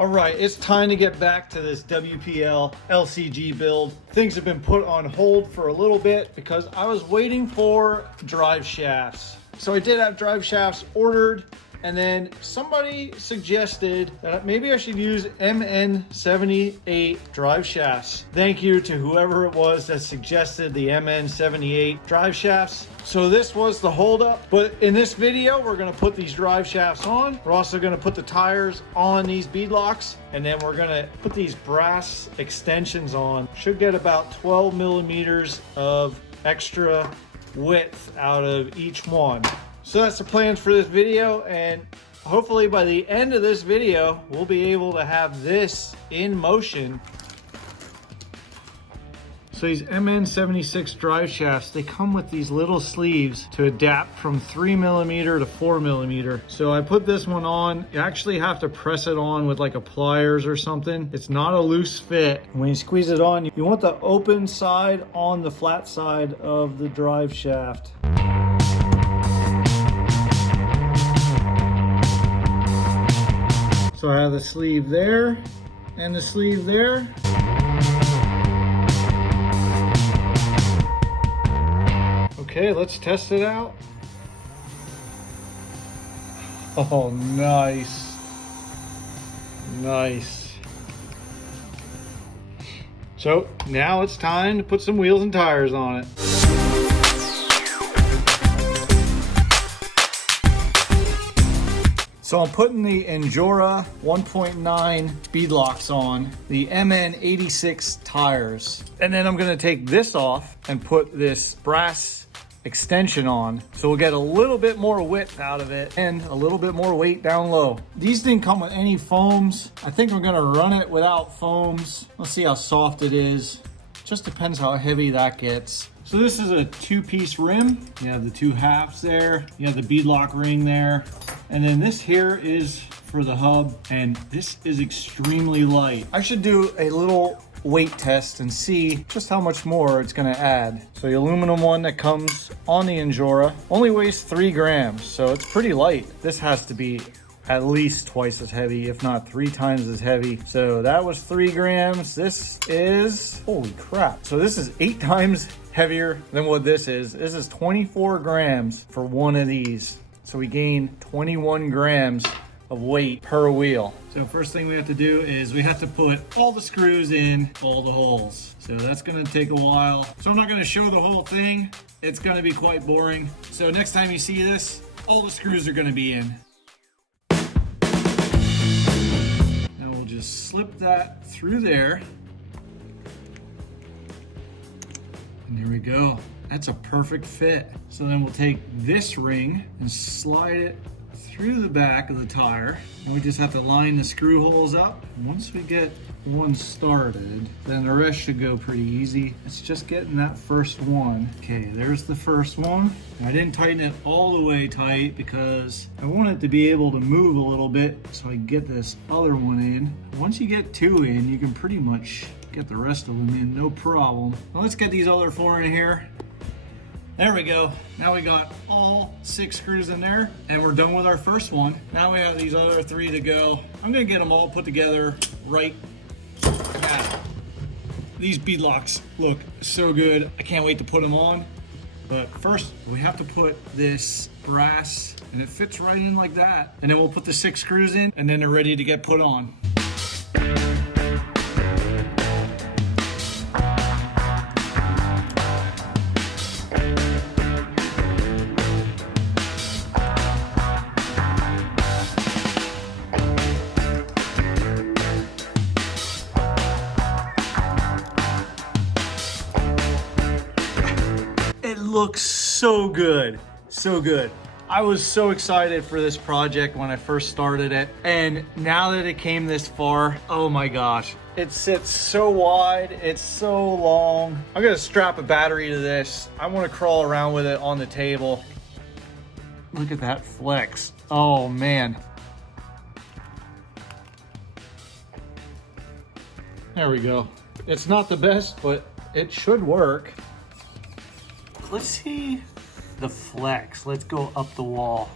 All right, it's time to get back to this WPL LCG build. Things have been put on hold for a little bit because I was waiting for drive shafts. So I did have drive shafts ordered, and then somebody suggested that maybe I should use MN78 drive shafts. Thank you to whoever it was that suggested the MN78 drive shafts. So this was the holdup, but in this video, we're gonna put these drive shafts on. We're also gonna put the tires on these beadlocks, and then we're gonna put these brass extensions on. Should get about 12 millimeters of extra width out of each one. So that's the plans for this video, and hopefully by the end of this video, we'll be able to have this in motion. So these MN76 drive shafts, they come with these little sleeves to adapt from 3 millimeter to 4 millimeter. So I put this one on. You actually have to press it on with like a pliers or something. It's not a loose fit. When you squeeze it on, you want the open side on the flat side of the drive shaft. So I have the sleeve there and the sleeve there. Okay, let's test it out. Oh, nice. Nice. So now it's time to put some wheels and tires on it. So I'm putting the Injora 1.9 beadlocks on the MN76 tires. And then I'm gonna take this off and put this brass extension on. So we'll get a little bit more width out of it and a little bit more weight down low. These didn't come with any foams. I think I'm gonna run it without foams. Let's see how soft it is. Just depends how heavy that gets. So this is a two-piece rim. You have the two halves there. You have the beadlock ring there. And then this here is for the hub, and this is extremely light. I should do a little weight test and see just how much more it's gonna add. So the aluminum one that comes on the Injora only weighs 3 grams, so it's pretty light. This has to be at least twice as heavy, if not 3 times as heavy. So that was 3 grams. This is, holy crap. So this is 8 times heavier than what this is. This is 24 grams for one of these. So we gain 21 grams of weight per wheel. So first thing we have to do is we have to put all the screws in all the holes. So that's gonna take a while. So I'm not gonna show the whole thing. It's gonna be quite boring. So next time you see this, all the screws are gonna be in. Now we'll just slip that through there. And here we go. That's a perfect fit. So then we'll take this ring and slide it through the back of the tire. And we just have to line the screw holes up. Once we get one started, then the rest should go pretty easy. It's just getting that first one. Okay, there's the first one. I didn't tighten it all the way tight because I want it to be able to move a little bit so I can get this other one in. Once you get 2 in, you can pretty much get the rest of them in, no problem. Now let's get these other 4 in here. There we go. Now we got all 6 screws in there, and we're done with our first one. Now we have these other 3 to go. I'm gonna get them all put together right now. These beadlocks look so good. I can't wait to put them on. But first, we have to put this brass, and it fits right in like that. And then we'll put the 6 screws in, and then they're ready to get put on. It looks so good, so good. I was so excited for this project when I first started it, and now that it came this far, oh my gosh. It sits so wide, it's so long. I'm gonna strap a battery to this. I wanna crawl around with it on the table. Look at that flex. Oh man. There we go. It's not the best, but it should work. Let's see the flex. Let's go up the wall.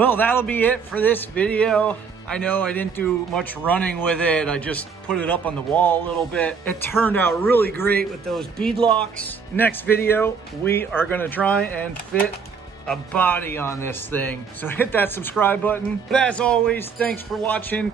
Well, that'll be it for this video. I know I didn't do much running with it. I just put it up on the wall a little bit. It turned out really great with those beadlocks. Next video, we are gonna try and fit a body on this thing. So hit that subscribe button. But as always, thanks for watching.